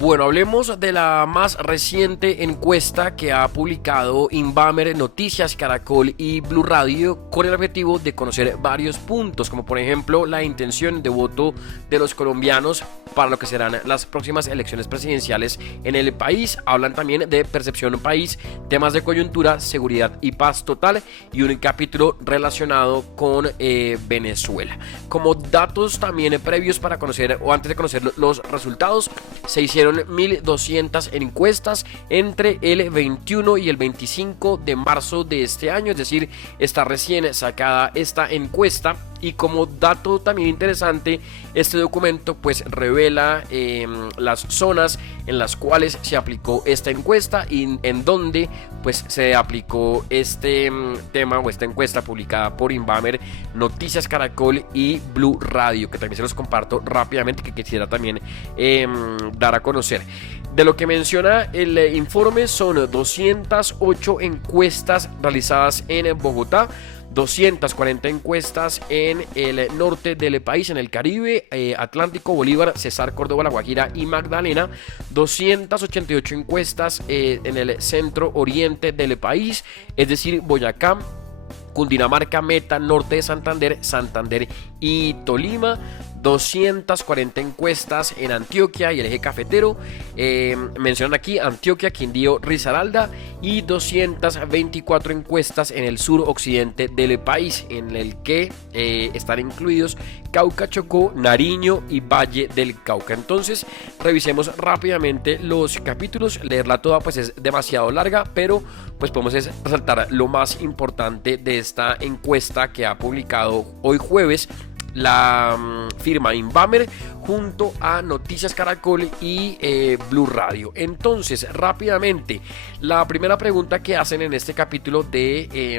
Bueno, hablemos de la más reciente encuesta que ha publicado Invamer, Noticias Caracol y Blue Radio con el objetivo de conocer varios puntos, como por ejemplo la intención de voto de los colombianos para lo que serán las próximas elecciones presidenciales en el país. Hablan también de percepción país, temas de coyuntura, seguridad y paz total y un capítulo relacionado con Venezuela. Como datos también previos para conocer o antes de conocer los resultados, se hicieron 1.200 encuestas entre el 21 y el 25 de marzo de este año, es decir, está recién sacada esta encuesta. Y como dato también interesante, este documento pues revela las zonas en las cuales se aplicó esta encuesta y en donde pues se aplicó este tema o esta encuesta publicada por Invamer, Noticias Caracol y Blue Radio, que también se los comparto rápidamente, que quisiera también dar a conocer. De lo que menciona el informe, son 208 encuestas realizadas en Bogotá, 240 encuestas en el norte del país, en el Caribe, Atlántico, Bolívar, Cesar, Córdoba, La Guajira y Magdalena, 288 encuestas en el centro oriente del país, es decir, Boyacá, Cundinamarca, Meta, norte de Santander, Santander y Tolima. 240 encuestas en Antioquia y el eje cafetero, mencionan aquí Antioquia, Quindío, Risaralda, y 224 encuestas en el sur occidente del país, en el que están incluidos Cauca, Chocó, Nariño y Valle del Cauca. Entonces revisemos rápidamente los capítulos. Leerla toda pues es demasiado larga, pero pues podemos resaltar lo más importante de esta encuesta que ha publicado hoy jueves la firma Invamer junto a Noticias Caracol y Blue Radio. Entonces, rápidamente, la primera pregunta que hacen en este capítulo de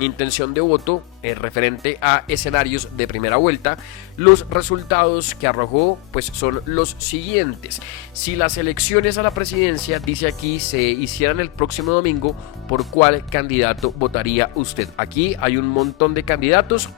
intención de voto referente a escenarios de primera vuelta, los resultados que arrojó pues son los siguientes. Si las elecciones a la presidencia, dice aquí, se hicieran el próximo domingo, ¿por cuál candidato votaría usted? Aquí hay un montón de candidatos.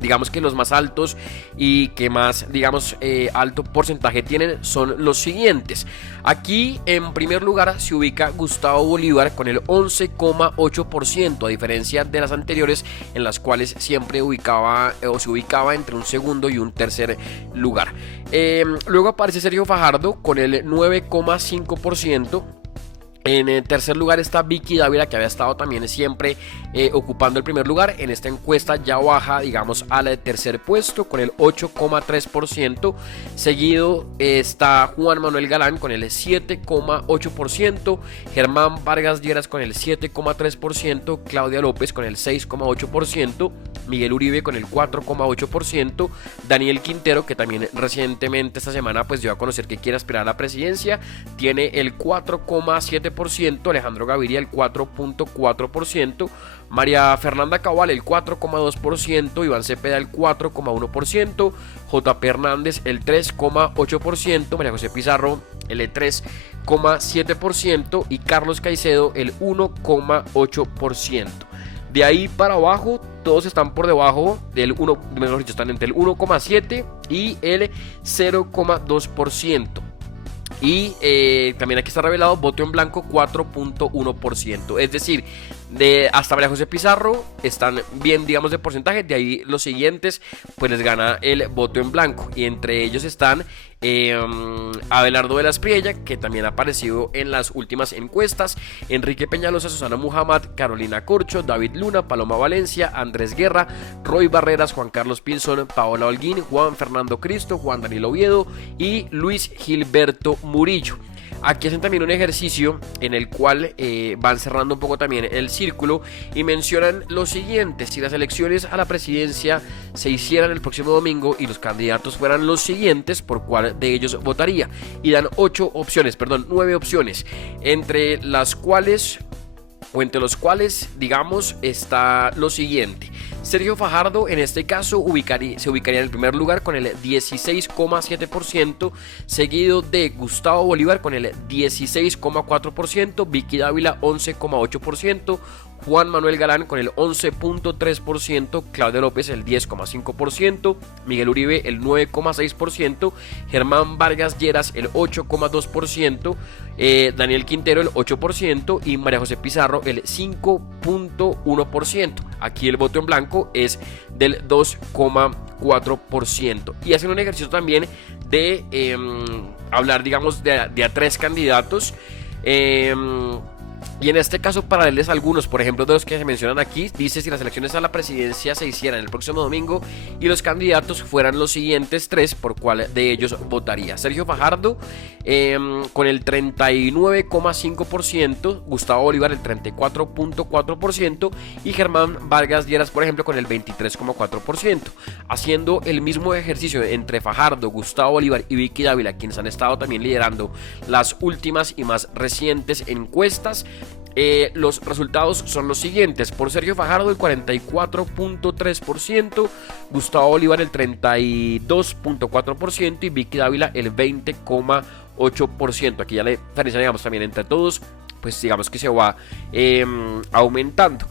Digamos que los más altos y que más, digamos, alto porcentaje tienen son los siguientes. Aquí en primer lugar se ubica Gustavo Bolívar con el 11,8%, a diferencia de las anteriores en las cuales siempre ubicaba o se ubicaba entre un segundo y un tercer lugar. Luego aparece Sergio Fajardo con el 9,5%. En el tercer lugar está Vicky Dávila, que había estado también siempre ocupando el primer lugar. En esta encuesta ya baja, digamos, al tercer puesto con el 8,3%. Seguido está Juan Manuel Galán con el 7,8%. Germán Vargas Lleras con el 7,3%. Claudia López con el 6,8%. Miguel Uribe con el 4,8%. Daniel Quintero, que también recientemente esta semana pues dio a conocer que quiere aspirar a la presidencia, tiene el 4,7%. Alejandro Gaviria el 4,4%, María Fernanda Cabal el 4,2%, Iván Cepeda el 4,1%, JP Hernández el 3,8%, María José Pizarro el 3,7% y Carlos Caicedo el 1,8%. De ahí para abajo todos están por debajo del 1, mejor dicho, están entre el 1,7 y el 0,2%. Y también aquí está revelado voto en blanco 4,1%. Es decir, de hasta María José Pizarro están bien, digamos, de porcentaje. De ahí los siguientes pues les gana el voto en blanco. Y entre ellos están Abelardo de la Espriella, que también ha aparecido en las últimas encuestas, Enrique Peñalosa, Susana Muhammad, Carolina Corcho, David Luna, Paloma Valencia, Andrés Guerra, Roy Barreras, Juan Carlos Pinzón, Paola Holguín, Juan Fernando Cristo, Juan Daniel Oviedo y Luis Gilberto Murillo. Aquí hacen también un ejercicio en el cual van cerrando un poco también el círculo y mencionan lo siguiente: si las elecciones a la presidencia se hicieran el próximo domingo y los candidatos fueran los siguientes, ¿por cuál de ellos votaría? Y dan 9 opciones, entre los cuales, digamos, está lo siguiente: Sergio Fajardo en este caso se ubicaría en el primer lugar con el 16,7%, seguido de Gustavo Bolívar con el 16,4%, Vicky Dávila 11,8%, Juan Manuel Galán con el 11,3%, Claudia López el 10,5%, Miguel Uribe el 9,6%, Germán Vargas Lleras el 8,2%, Daniel Quintero el 8% y María José Pizarro el 5,1%. Aquí el voto en blanco es del 2,4%. Y hacen un ejercicio también de hablar, digamos, de a tres candidatos. Y en este caso, para leerles algunos, por ejemplo, de los que se mencionan aquí, dice: si las elecciones a la presidencia se hicieran el próximo domingo y los candidatos fueran los siguientes tres, ¿por cuál de ellos votaría? Sergio Fajardo con el 39,5%, Gustavo Bolívar el 34,4% y Germán Vargas Lleras, por ejemplo, con el 23,4%. Haciendo el mismo ejercicio entre Fajardo, Gustavo Bolívar y Vicky Dávila, quienes han estado también liderando las últimas y más recientes encuestas. Los resultados son los siguientes: por Sergio Fajardo el 44,3%, Gustavo Bolívar el 32,4% y Vicky Dávila el 20,8%. Aquí ya la diferencia, digamos, también entre todos, pues digamos que se va aumentando.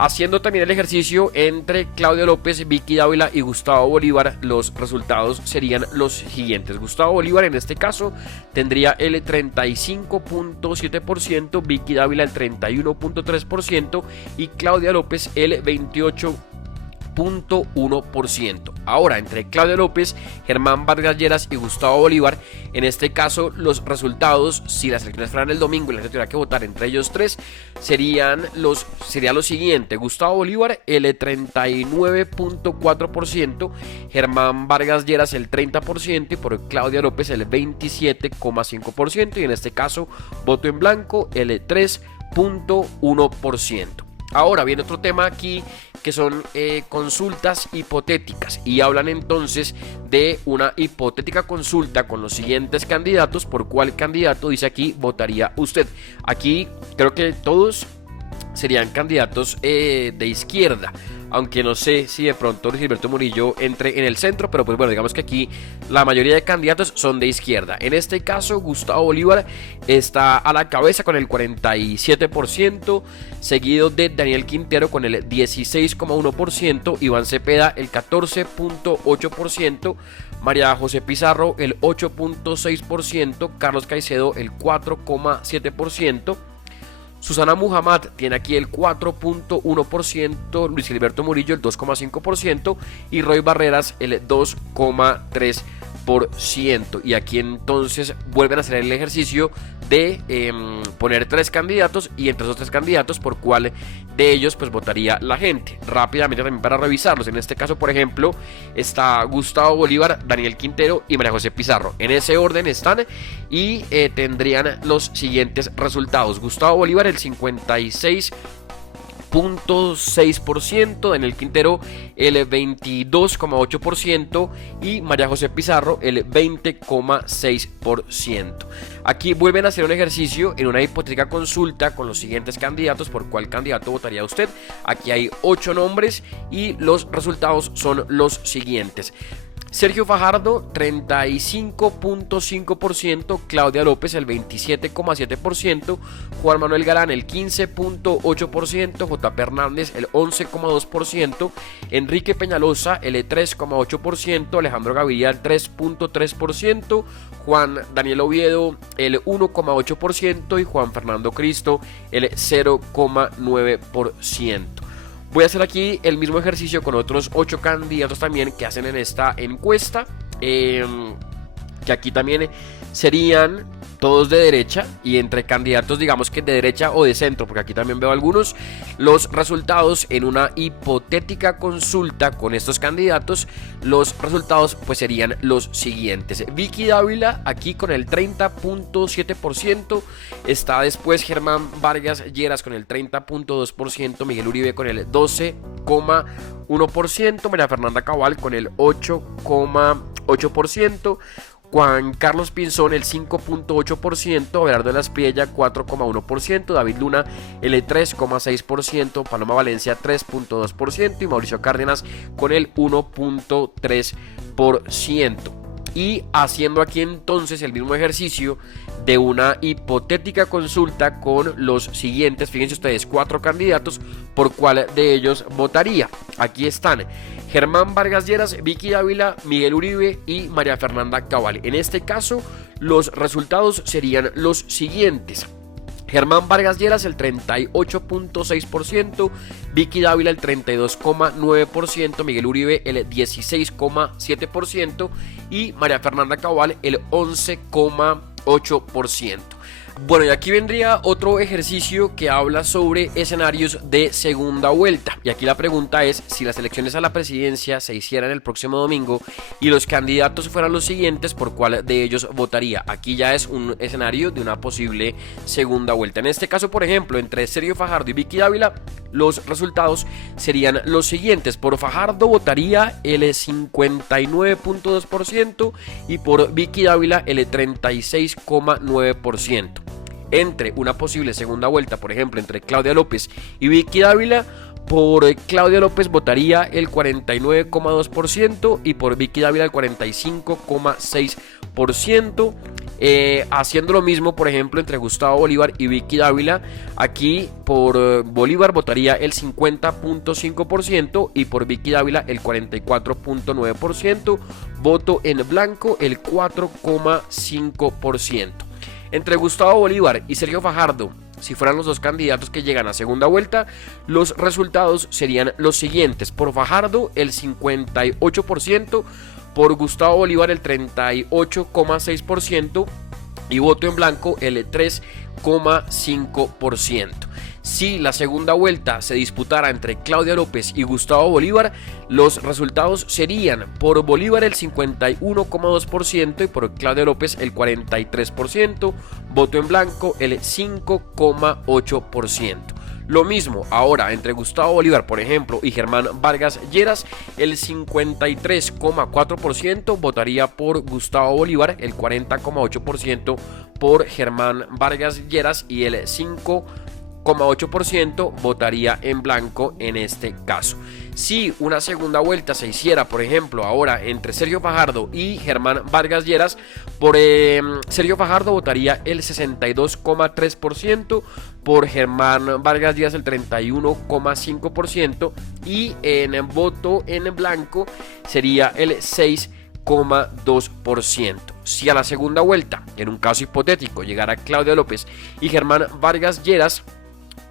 Haciendo también el ejercicio entre Claudia López, Vicky Dávila y Gustavo Bolívar, los resultados serían los siguientes. Gustavo Bolívar en este caso tendría el 35,7%, Vicky Dávila el 31,3% y Claudia López el 28,1%. Ahora, entre Claudia López, Germán Vargas Lleras y Gustavo Bolívar, en este caso los resultados, si las elecciones fueran el domingo y la gente tuviera que votar entre ellos tres, sería lo siguiente: Gustavo Bolívar el 39,4%, Germán Vargas Lleras el 30% y por Claudia López el 27,5%, y en este caso voto en blanco el 3,1%. Ahora viene otro tema aquí, que son consultas hipotéticas, y hablan entonces de una hipotética consulta con los siguientes candidatos. ¿Por cuál candidato, dice aquí, votaría usted? Aquí creo que todos serían candidatos de izquierda, aunque no sé si de pronto Luis Gilberto Murillo entre en el centro, pero pues bueno, digamos que aquí la mayoría de candidatos son de izquierda. En este caso, Gustavo Bolívar está a la cabeza con el 47%, seguido de Daniel Quintero con el 16,1%, Iván Cepeda el 14,8%, María José Pizarro el 8,6%, Carlos Caicedo el 4,7%, Susana Muhammad tiene aquí el 4,1%, Luis Gilberto Murillo el 2,5% y Roy Barreras el 2,3%. Y aquí entonces vuelven a hacer el ejercicio de poner tres candidatos, y entre esos tres candidatos por cuál de ellos pues votaría la gente. Rápidamente también para revisarlos: en este caso, por ejemplo, está Gustavo Bolívar, Daniel Quintero y María José Pizarro. En ese orden están y tendrían los siguientes resultados: Gustavo Bolívar el 56,6%, Daniel Quintero el 22,8% y María José Pizarro el 20,6%. Aquí vuelven a hacer un ejercicio en una hipotética consulta con los siguientes candidatos. ¿Por cuál candidato votaría usted? Aquí hay 8 nombres y los resultados son los siguientes: Sergio Fajardo 35,5%, Claudia López el 27,7%, Juan Manuel Galán el 15,8%, J.P. Hernández el 11,2%, Enrique Peñalosa el 3,8%, Alejandro Gaviria el 3,3%, Juan Daniel Oviedo el 1,8% y Juan Fernando Cristo el 0,9%. Voy a hacer aquí el mismo ejercicio con otros 8 candidatos también que hacen en esta encuesta, que aquí también serían todos de derecha, y entre candidatos digamos que de derecha o de centro, porque aquí también veo algunos. Los resultados en una hipotética consulta con estos candidatos, los resultados pues serían los siguientes: Vicky Dávila aquí con el 30,7%, está después Germán Vargas Lleras con el 30,2%, Miguel Uribe con el 12,1%, María Fernanda Cabal con el 8,8%, Juan Carlos Pinzón el 5.8%, Abelardo de la Espriella 4.1%, David Luna el 3.6%, Paloma Valencia 3.2% y Mauricio Cárdenas con el 1.3%. Y haciendo aquí entonces el mismo ejercicio de una hipotética consulta con los siguientes, fíjense ustedes, 4 candidatos, por cuál de ellos votaría. Aquí están: Germán Vargas Lleras, Vicky Dávila, Miguel Uribe y María Fernanda Cabal. En este caso, los resultados serían los siguientes: Germán Vargas Lleras el 38.6%, Vicky Dávila el 32.9%, Miguel Uribe el 16.7% y María Fernanda Cabal el 11.8%. Bueno, y aquí vendría otro ejercicio que habla sobre escenarios de segunda vuelta. Y aquí la pregunta es: si las elecciones a la presidencia se hicieran el próximo domingo y los candidatos fueran los siguientes, ¿por cuál de ellos votaría? Aquí ya es un escenario de una posible segunda vuelta. En este caso, por ejemplo, entre Sergio Fajardo y Vicky Dávila, los resultados serían los siguientes: por Fajardo votaría el 59.2% y por Vicky Dávila el 36.9%. Entre una posible segunda vuelta, por ejemplo, entre Claudia López y Vicky Dávila, por Claudia López votaría el 49.2% y por Vicky Dávila el 45.6%. Haciendo lo mismo, por ejemplo, entre Gustavo Bolívar y Vicky Dávila, aquí por Bolívar votaría el 50.5% y por Vicky Dávila el 44.9%. Voto en blanco el 4.5%. Entre Gustavo Bolívar y Sergio Fajardo, si fueran los dos candidatos que llegan a segunda vuelta, los resultados serían los siguientes: por Fajardo el 58%, por Gustavo Bolívar el 38.6% y voto en blanco el 3.5%. Si la segunda vuelta se disputara entre Claudia López y Gustavo Bolívar, los resultados serían: por Bolívar el 51.2% y por Claudia López el 43%, voto en blanco el 5.8%. Lo mismo ahora entre Gustavo Bolívar, por ejemplo, y Germán Vargas Lleras, el 53.4% votaría por Gustavo Bolívar, el 40.8% por Germán Vargas Lleras y el 5.8% votaría en blanco en este caso. Si una segunda vuelta se hiciera, por ejemplo, ahora entre Sergio Fajardo y Germán Vargas Lleras, por Sergio Fajardo votaría el 62.3%, por Germán Vargas Lleras el 31.5% y en voto en blanco sería el 6.2%. Si a la segunda vuelta, en un caso hipotético, llegara Claudia López y Germán Vargas Lleras,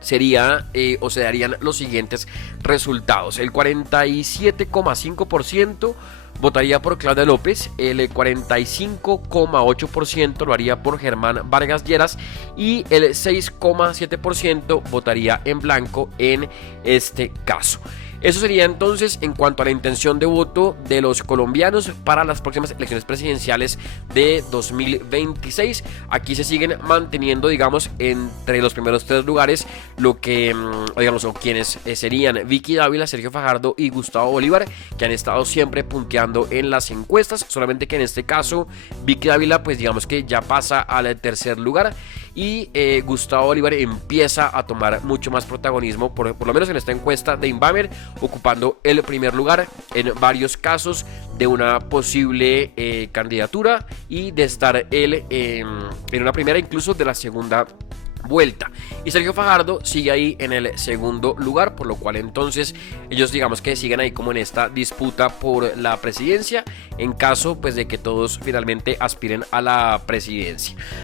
sería o se darían los siguientes resultados: el 47.5% votaría por Claudia López, el 45.8% lo haría por Germán Vargas Lleras y el 6.7% votaría en blanco en este caso. Eso sería entonces en cuanto a la intención de voto de los colombianos para las próximas elecciones presidenciales de 2026. Aquí se siguen manteniendo, digamos, entre los primeros 3 lugares lo que, digamos, o quienes serían Vicky Dávila, Sergio Fajardo y Gustavo Bolívar, que han estado siempre punteando en las encuestas. Solamente que en este caso Vicky Dávila, pues digamos que ya pasa al tercer lugar y Gustavo Bolívar empieza a tomar mucho más protagonismo, por lo menos en esta encuesta de Inbamer, ocupando el primer lugar en varios casos de una posible candidatura y de estar él en una primera, incluso de la segunda vuelta. Y Sergio Fajardo sigue ahí en el segundo lugar, por lo cual entonces ellos, digamos, que siguen ahí como en esta disputa por la presidencia, en caso pues de que todos finalmente aspiren a la presidencia.